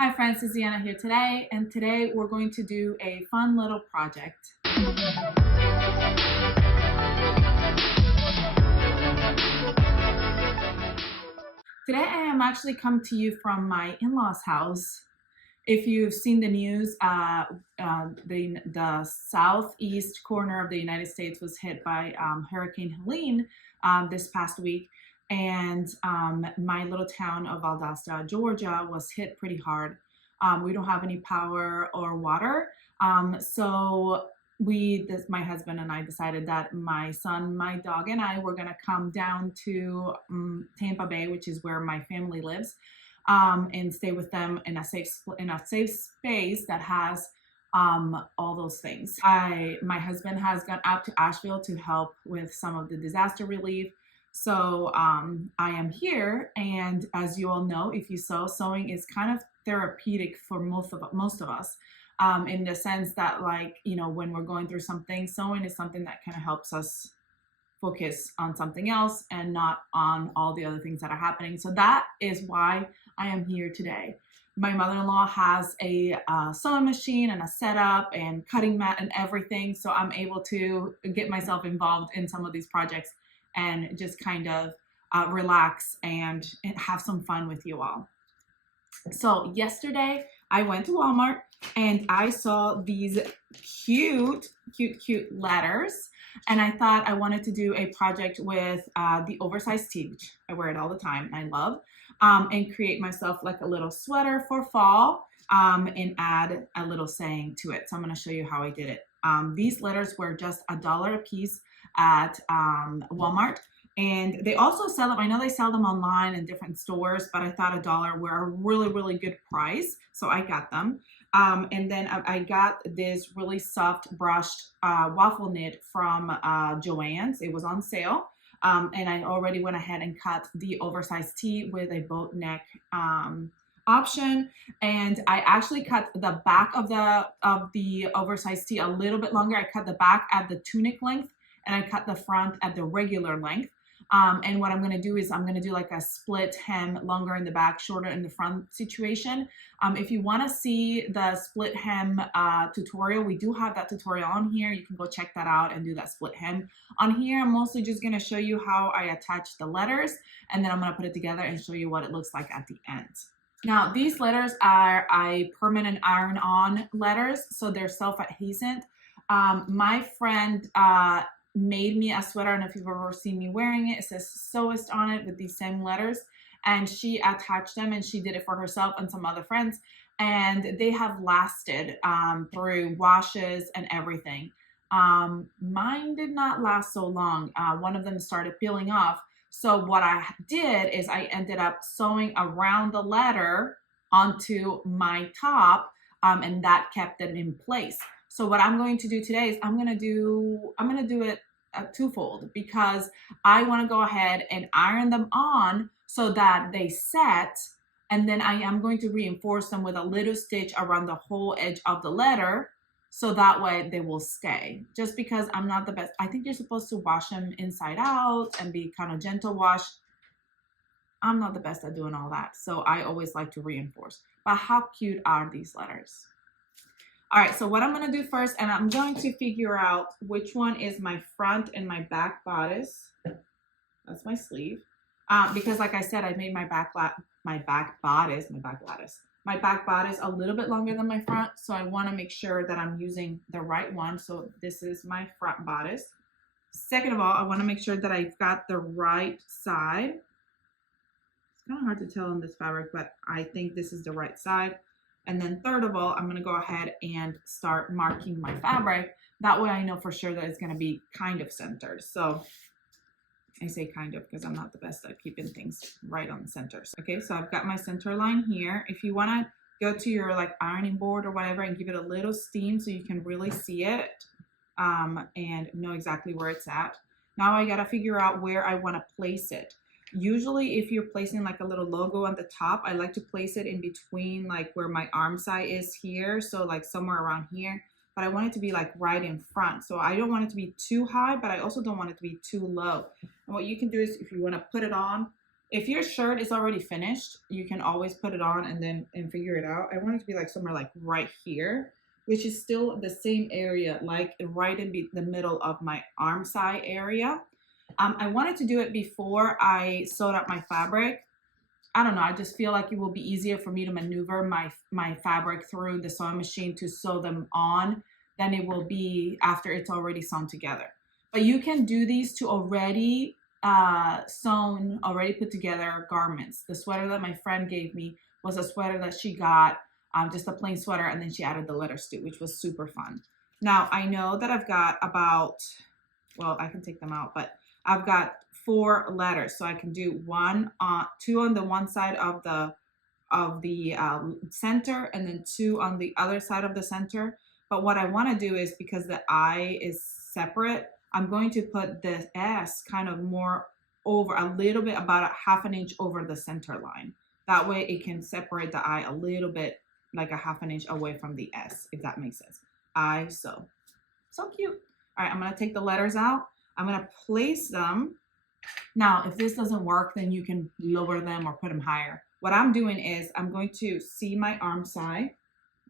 Hi friends, it's Deanna here today, and today we're going to do a fun little project. Today I am actually come to you from my in-laws' house. If you've seen the news, the southeast corner of the United States was hit by Hurricane Helene this past week, and my little town of Valdosta, Georgia, was hit pretty hard. We don't have any power or water, so my husband and I decided that my son, my dog, and I were gonna come down to Tampa Bay, which is where my family lives, and stay with them in a safe space that has all those things. My husband has gone out to Asheville to help with some of the disaster relief. So I am here, and as you all know, if you sew, sewing is kind of therapeutic for most of us, in the sense that, like, you know, when we're going through something, sewing is something that kind of helps us focus on something else and not on all the other things that are happening. So that is why I am here today. My mother-in-law has a sewing machine and a setup and cutting mat and everything, so I'm able to get myself involved in some of these projects and just kind of relax and have some fun with you all. So yesterday I went to Walmart and I saw these cute letters, and I thought I wanted to do a project with the oversized tee, which I wear it all the time, I love, and create myself like a little sweater for fall, and add a little saying to it. So I'm going to show you how I did it. These letters were just $1 a piece at Walmart. And they also sell them, I know they sell them online in different stores, but I thought $1 were a really good price. So I got them. And then I got this really soft brushed waffle knit from Joann's. It was on sale. And I already went ahead and cut the oversized tee with a boat neck option. And I actually cut the back of the oversized tee a little bit longer. I cut the back at the tunic length, and I cut the front at the regular length. And what I'm going to do is I'm going to do like a split hem, longer in the back, shorter in the front situation. If you want to see the split hem tutorial, we do have that tutorial on here. You can go check that out and do that split hem. On here, I'm mostly just going to show you how I attach the letters, and then I'm going to put it together and show you what it looks like at the end. Now, these letters are permanent iron-on letters, so they're self-adhesive. My friend made me a sweater. I don't know if you've ever seen me wearing it. It says sewist on it with these same letters, and she attached them, and she did it for herself and some other friends, and they have lasted through washes and everything. Mine did not last so long. One of them started peeling off. So what I did is I ended up sewing around the letter onto my top, and that kept them in place. So what I'm going to do today is I'm gonna do it twofold, because I want to go ahead and iron them on so that they set, and then I am going to reinforce them with a little stitch around the whole edge of the letter, so that way they will stay. Just because I'm not the best, I think you're supposed to wash them inside out and be kind of gentle wash. I'm not the best at doing all that, so I always like to reinforce. But how cute are these letters? All right, so what I'm gonna do first, and I'm going to figure out which one is my front and my back bodice. That's my sleeve. Because like I said, I made my back bodice a little bit longer than my front. So I wanna make sure that I'm using the right one. So this is my front bodice. Second of all, I wanna make sure that I've got the right side. It's kind of hard to tell on this fabric, but I think this is the right side. And then third of all, I'm going to go ahead and start marking my fabric. That way I know for sure that it's going to be kind of centered. So I say kind of because I'm not the best at keeping things right on the centers. Okay, so I've got my center line here. If you want to go to your like ironing board or whatever and give it a little steam so you can really see it and know exactly where it's at. Now I got to figure out where I want to place it. Usually if you're placing like a little logo on the top, I like to place it in between, like where my arm side is here. So like somewhere around here, but I want it to be like right in front. So I don't want it to be too high, but I also don't want it to be too low. And what you can do is, if you want to put it on, If your shirt is already finished, you can always put it on and figure it out. I want it to be like somewhere like right here, which is still the same area, like right in the middle of my arm side area. I wanted to do it before I sewed up my fabric. I don't know. I just feel like it will be easier for me to maneuver my fabric through the sewing machine to sew them on than it will be after it's already sewn together. But you can do these to already sewn, already put together garments. The sweater that my friend gave me was a sweater that she got, just a plain sweater, and then she added the letters to, which was super fun. Now I know that I've got about, well, I can take them out, but I've got 4 letters, so I can do two on the one side of the center, and then 2 on the other side of the center. But what I want to do is, because the I is separate, I'm going to put the S kind of more over, a little bit, about a half an inch over the center line. That way it can separate the I a little bit, like a half an inch away from the S, if that makes sense. So cute. All right, I'm going to take the letters out. I'm going to place them. Now, if this doesn't work, then you can lower them or put them higher. What I'm doing is I'm going to see my arm side.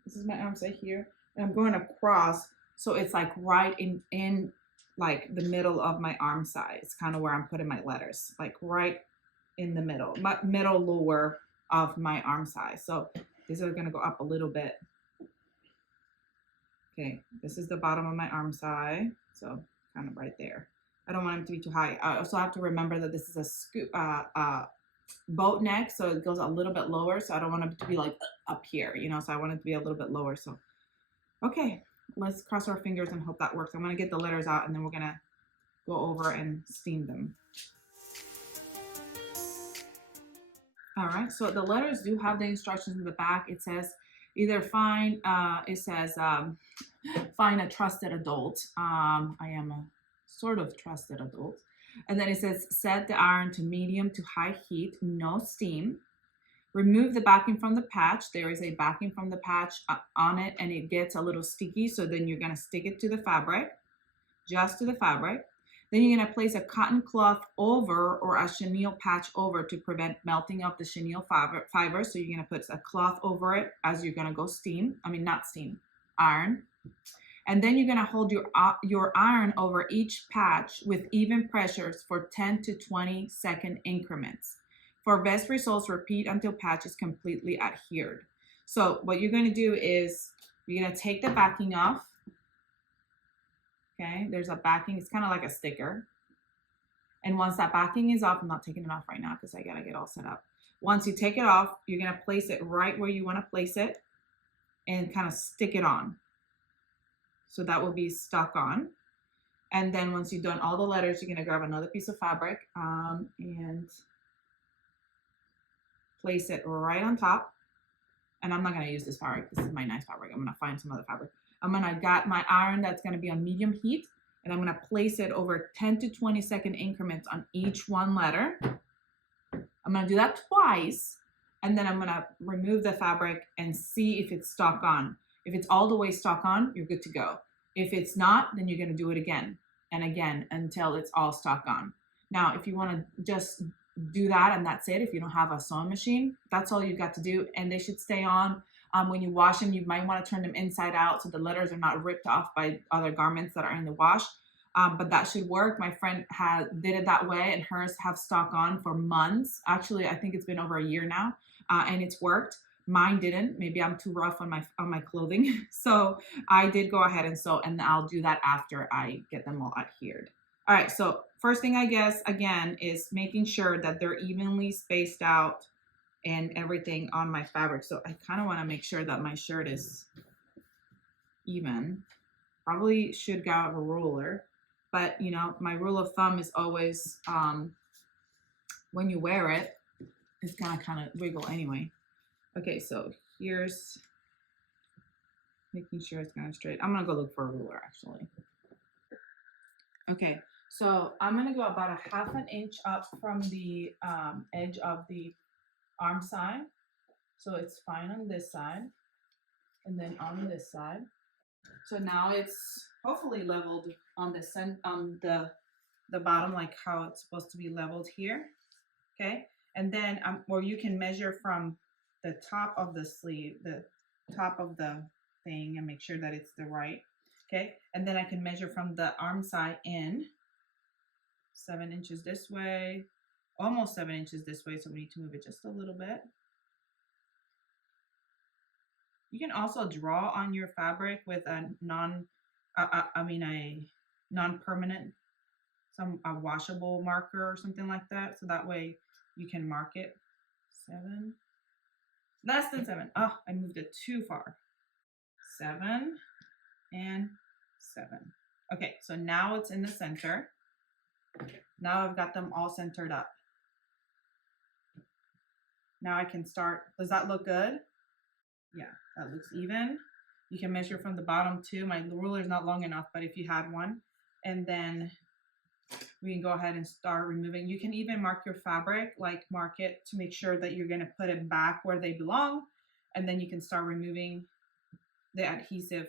This is my arm side here. And I'm going across, so it's like right in like the middle of my arm side. It's kind of where I'm putting my letters, like right in the middle, middle lower of my arm side. So these are going to go up a little bit. Okay, this is the bottom of my arm side. So kind of right there. I don't want them to be too high. I also have to remember that this is a boat neck, so it goes a little bit lower. So I don't want it to be like up here, you know, so I want it to be a little bit lower. So, okay, let's cross our fingers and hope that works. I'm going to get the letters out, and then we're going to go over and steam them. All right, so the letters do have the instructions in the back. It says either find a trusted adult. I am a sort of trusted adult. And then it says set the iron to medium to high heat, no steam. Remove the backing from the patch. There is a backing from the patch on it, and it gets a little sticky, so then you're going to stick it to the fabric, just to the fabric. Then you're going to place a cotton cloth over, or a chenille patch over, to prevent melting of the chenille fiber. So you're going to put a cloth over it as you're going to go iron. And then you're going to hold your iron over each patch with even pressures for 10 to 20 second increments. For best results, repeat until patch is completely adhered. So what you're going to do is you're going to take the backing off. Okay, there's a backing. It's kind of like a sticker. And once that backing is off, I'm not taking it off right now because I got to get all set up. Once you take it off, you're going to place it right where you want to place it and kind of stick it on. So that will be stuck on. And then once you've done all the letters, you're going to grab another piece of fabric and place it right on top. And I'm not going to use this fabric. This is my nice fabric. I'm going to find some other fabric. I'm going to got my iron that's going to be on medium heat, and I'm going to place it over 10 to 20 second increments on each one letter. I'm going to do that twice, and then I'm going to remove the fabric and see if it's stuck on. If it's all the way stuck on, you're good to go. If it's not, then you're going to do it again and again until it's all stuck on. Now, if you want to just do that and that's it, if you don't have a sewing machine, that's all you've got to do, and they should stay on. When you wash them, you might want to turn them inside out so the letters are not ripped off by other garments that are in the wash. But that should work. My friend did it that way, and hers have stuck on for months. Actually, I think it's been over a year now, and it's worked. Mine didn't. Maybe I'm too rough on my clothing. So I did go ahead and sew, and I'll do that after I get them all adhered. All right, so first thing, I guess, again, is making sure that they're evenly spaced out and everything on my fabric. So I kind of want to make sure that my shirt is even. Probably should go out a ruler, but you know, my rule of thumb is always when you wear it, it's gonna kind of wiggle anyway. Okay, so here's making sure it's kind of straight. I'm gonna go look for a ruler actually. Okay, so I'm gonna go about a half an inch up from the edge of the arm side, so it's fine on this side, and then on this side. So now it's hopefully leveled on the bottom, like how it's supposed to be leveled here. Okay, And then, or you can measure from the top of the sleeve, the top of the thing, and make sure that it's the right. Okay, and then I can measure from the arm side in 7 inches this way, almost 7 inches this way. So we need to move it just a little bit. You can also draw on your fabric with a a non-permanent, a washable marker or something like that. So that way you can mark it. 7, less than 7. Oh, I moved it too far. 7 and 7. Okay, so now it's in the center. Now I've got them all centered up. Now I can start. Does that look good? Yeah, that looks even. You can measure from the bottom too. My ruler is not long enough, but if you had one, and then we can go ahead and start removing. You can even mark your fabric, like mark it to make sure that you're gonna put it back where they belong. And then you can start removing the adhesive,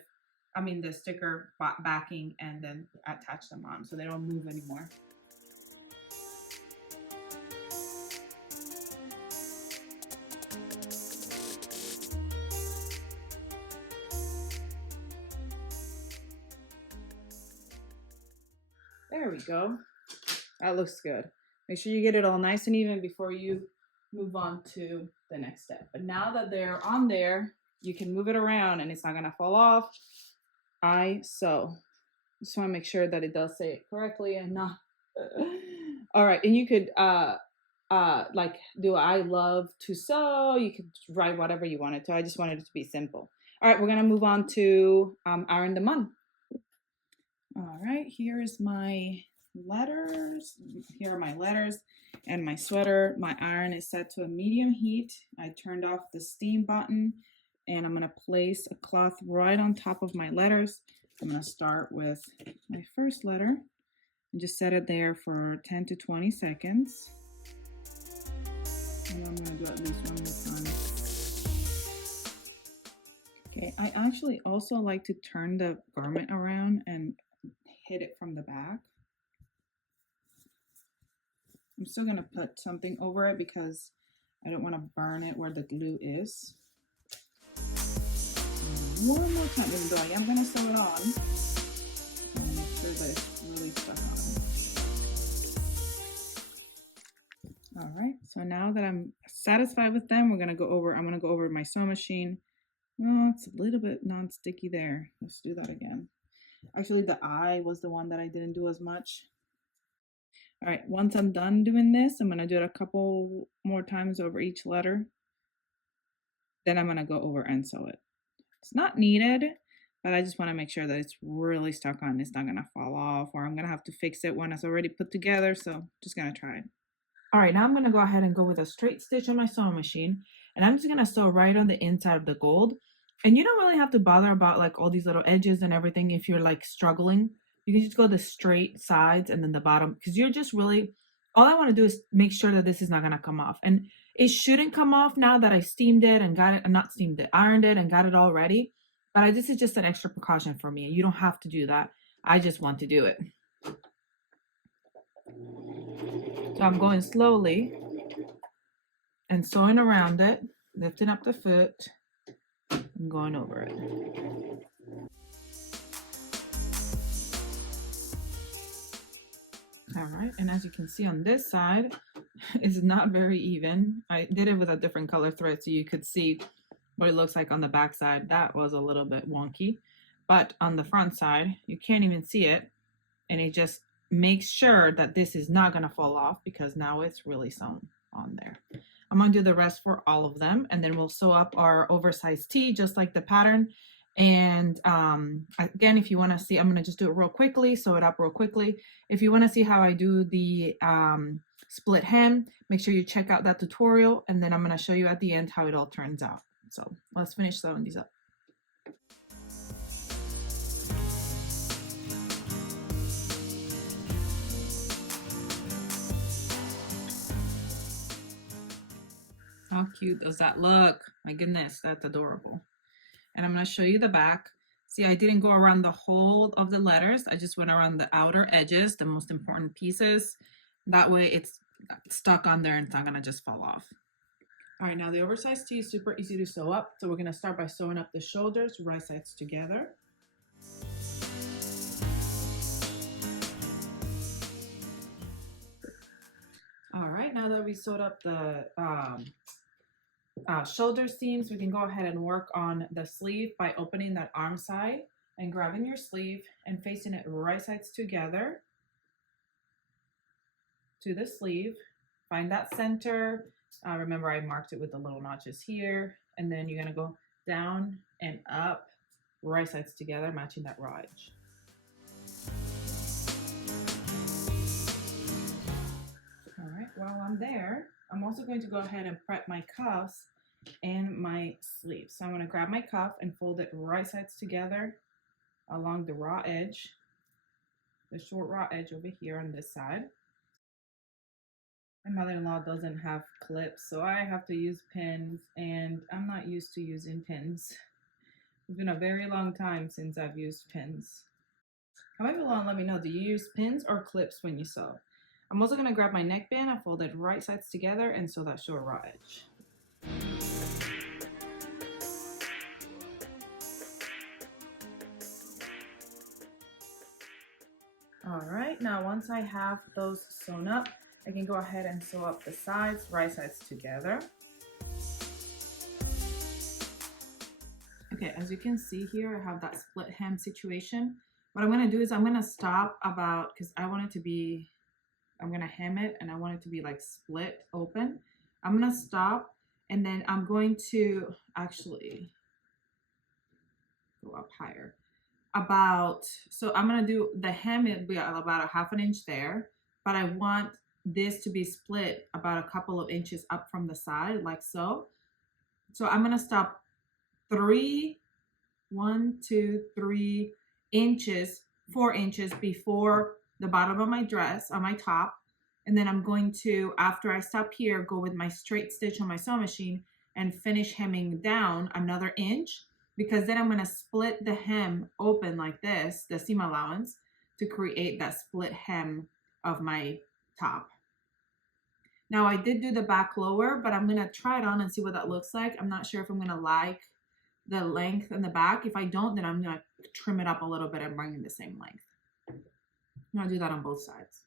the sticker backing, and then attach them on so they don't move anymore. There we go. That looks good. Make sure you get it all nice and even before you move on to the next step. But now that they're on there, you can move it around and it's not gonna fall off. I sew. Just want to make sure that it does say it correctly and not. All right, and you could like do I love to sew. You could write whatever you wanted to. I just wanted it to be simple. All right, we're gonna move on to iron them on. All right, here's my letters. Here are my letters and my sweater. My iron is set to a medium heat. I turned off the steam button and I'm gonna place a cloth right on top of my letters. I'm gonna start with my first letter and just set it there for 10 to 20 seconds. And I'm gonna do at least one more time. Okay, I actually also like to turn the garment around and hit it from the back. I'm still gonna put something over it because I don't want to burn it where the glue is. One more time, even though I am gonna sew it on. And make sure that it's really stuck on. All right, so now that I'm satisfied with them, I'm gonna go over my sewing machine. Oh, it's a little bit non-sticky there. Let's do that again. Actually, the I was the one that I didn't do as much. All right, once I'm done doing this, I'm gonna do it a couple more times over each letter. Then I'm gonna go over and sew it. It's not needed, but I just wanna make sure that it's really stuck on. It's not gonna fall off, or I'm gonna have to fix it when it's already put together, so just gonna try it. All right, now I'm gonna go ahead and go with a straight stitch on my sewing machine, and I'm just gonna sew right on the inside of the gold. And you don't really have to bother about like all these little edges and everything if you're like struggling. You can just go the straight sides and then the bottom, because you're just really, all I want to do is make sure that this is not going to come off. And it shouldn't come off now that I steamed it and got it, not steamed it, ironed it and got it all ready. But this is just an extra precaution for me. You don't have to do that. I just want to do it. So I'm going slowly and sewing around it, lifting up the foot and going over it. All right, and as you can see on this side, it's not very even. I did it with a different color thread so you could see what it looks like on the back side. That was a little bit wonky, but on the front side, you can't even see it. And it just makes sure that this is not gonna fall off because now it's really sewn on there. I'm gonna do the rest for all of them, and then we'll sew up our oversized tee just like the pattern. And again, if you want to see, I'm going to just do it real quickly, sew it up real quickly. If you want to see how I do the split hem, make sure you check out that tutorial, and then I'm going to show you at the end how it all turns out. So let's finish sewing these up. How cute does that look? My goodness, that's adorable. And I'm going to show you the back. See, I didn't go around the whole of the letters. I just went around the outer edges, the most important pieces. That way it's stuck on there and it's not gonna just fall off. All right, now the oversized tee is super easy to sew up. So we're gonna start by sewing up the shoulders, right sides together. All right, now that we sewed up the shoulder seams, we can go ahead and work on the sleeve by opening that arm side and grabbing your sleeve and facing it right sides together to the sleeve. Find that center. Remember, I marked it with the little notches here, and then you're gonna go down and up, right sides together, matching that raw edge. All right, while I'm there, I'm also going to go ahead and prep my cuffs and my sleeves. So I'm gonna grab my cuff and fold it right sides together along the raw edge, the short raw edge over here on this side. My mother-in-law doesn't have clips, so I have to use pins, and I'm not used to using pins. It's been a very long time since I've used pins. Comment below and let me know, do you use pins or clips when you sew? I'm also gonna grab my neckband, I fold it right sides together and sew that short raw edge. All right, now once I have those sewn up, I can go ahead and sew up the sides, right sides together. Okay, as you can see here, I have that split hem situation. What I'm gonna do is I'm gonna stop about, because I want it to be, I'm gonna hem it and I want it to be like split open. I'm gonna stop and then I'm going to actually go up higher. So I'm gonna do the hem, it'll be about a ½ inch there, but I want this to be split about a couple of inches up from the side, like so. So I'm gonna stop 1, 2, 3 inches, 4 inches before the bottom of my dress, on my top. And then I'm going to, after I stop here, go with my straight stitch on my sewing machine and finish hemming down another inch, because then I'm gonna split the hem open like this, the seam allowance, to create that split hem of my top. Now I did do the back lower, but I'm gonna try it on and see what that looks like. I'm not sure if I'm gonna like the length in the back. If I don't, then I'm gonna trim it up a little bit and bring in the same length. I'm gonna do that on both sides.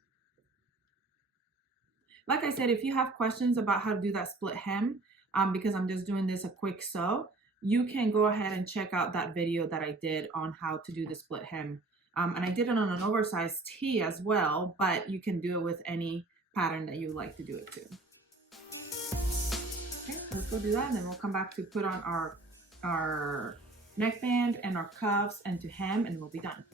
Like I said, if you have questions about how to do that split hem, because I'm just doing this a quick sew, you can go ahead and check out that video that I did on how to do the split hem. And I did it on an oversized tee as well, but you can do it with any pattern that you like to do it to. Okay, let's go do that, and then we'll come back to put on our neckband and our cuffs and to hem, and we'll be done.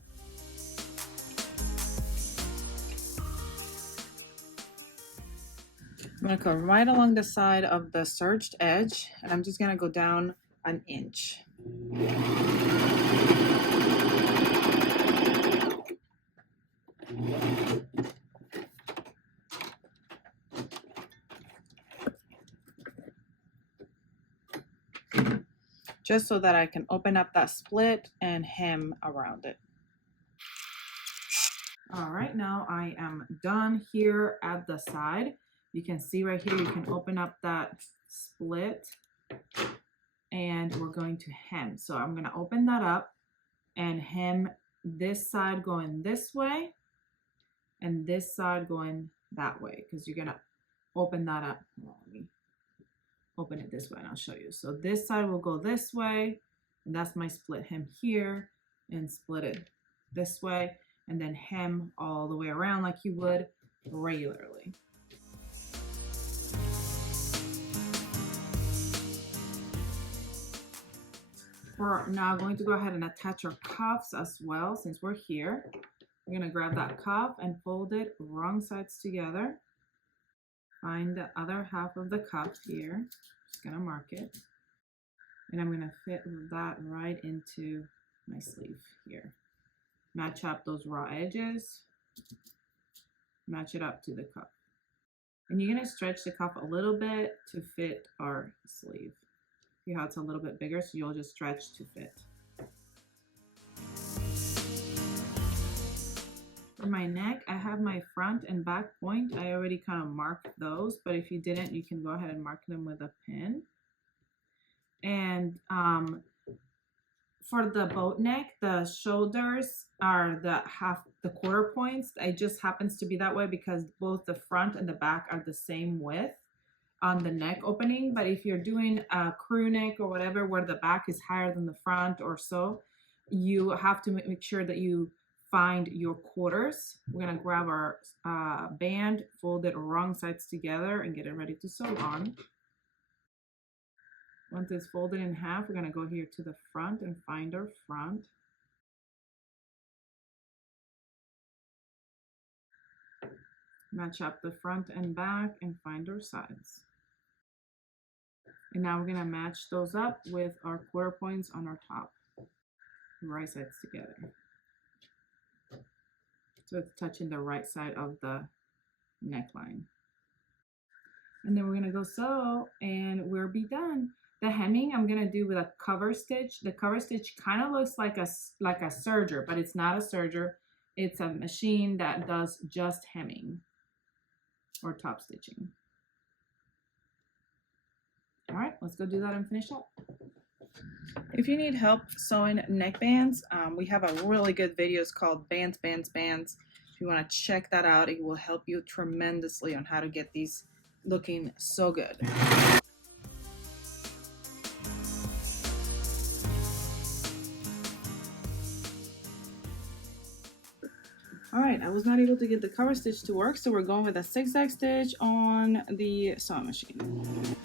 I'm gonna go right along the side of the serged edge, and I'm just gonna go down an inch. Just so that I can open up that split and hem around it. All right, now I am done here at the side. You can see right here, you can open up that split and we're going to hem. So I'm gonna open that up and hem this side going this way and this side going that way, because you're gonna open that up. Well, let me open it this way and I'll show you. So this side will go this way, and that's my split hem here, and split it this way, and then hem all the way around like you would regularly. We're now going to go ahead and attach our cuffs as well. Since we're here, we're gonna grab that cuff and fold it wrong sides together. Find the other half of the cuff here. Just gonna mark it. And I'm gonna fit that right into my sleeve here. Match up those raw edges. Match it up to the cuff. And you're gonna stretch the cuff a little bit to fit our sleeve. See how it's a little bit bigger, so you'll just stretch to fit. For my neck, I have my front and back point. I already kind of marked those, but if you didn't, you can go ahead and mark them with a pin. And for the boat neck, the shoulders are the quarter points. It just happens to be that way because both the front and the back are the same width on the neck opening. But if you're doing a crew neck or whatever, where the back is higher than the front or so, you have to make sure that you find your quarters. We're gonna grab our band, fold it wrong sides together and get it ready to sew on. Once it's folded in half, we're gonna go here to the front and find our front. Match up the front and back and find our sides. And now we're gonna match those up with our quarter points on our top. Right sides together. So it's touching the right side of the neckline. And then we're gonna go sew and we'll be done. The hemming I'm gonna do with a cover stitch. The cover stitch kind of looks like a serger, but it's not a serger. It's a machine that does just hemming or top stitching. All right, let's go do that and finish up. If you need help sewing neck bands, we have a really good video. It's called Bands. If you want to check that out, it will help you tremendously on how to get these looking so good. All right, I was not able to get the cover stitch to work, so we're going with a zigzag stitch on the sewing machine.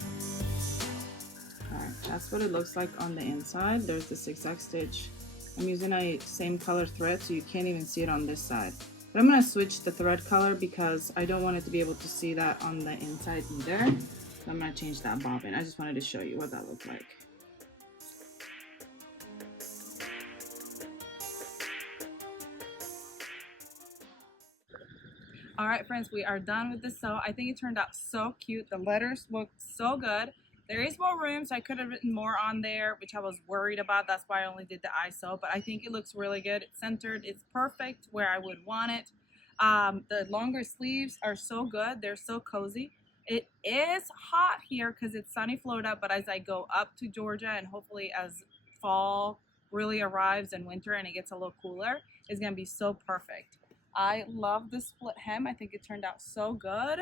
All right, that's what it looks like on the inside. There's the zigzag stitch. I'm using a same color thread, so you can't even see it on this side. But I'm gonna switch the thread color because I don't want it to be able to see that on the inside either. So I'm gonna change that bobbin. I just wanted to show you what that looked like. All right, friends, we are done with the sew. I think it turned out so cute. The letters look so good. There is more room, so I could have written more on there, which I was worried about. That's why I only did the ISO, but I think it looks really good. It's centered. It's perfect where I would want it. The longer sleeves are so good. They're so cozy. It is hot here because it's sunny Florida, but as I go up to Georgia and hopefully as fall really arrives and winter and it gets a little cooler, it's going to be so perfect. I love the split hem. I think it turned out so good.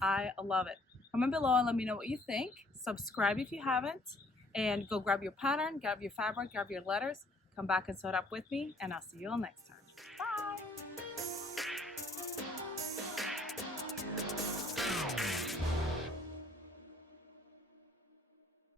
I love it. Comment below and let me know what you think. Subscribe if you haven't. And go grab your pattern, grab your fabric, grab your letters. Come back and sew it up with me. And I'll see you all next time. Bye.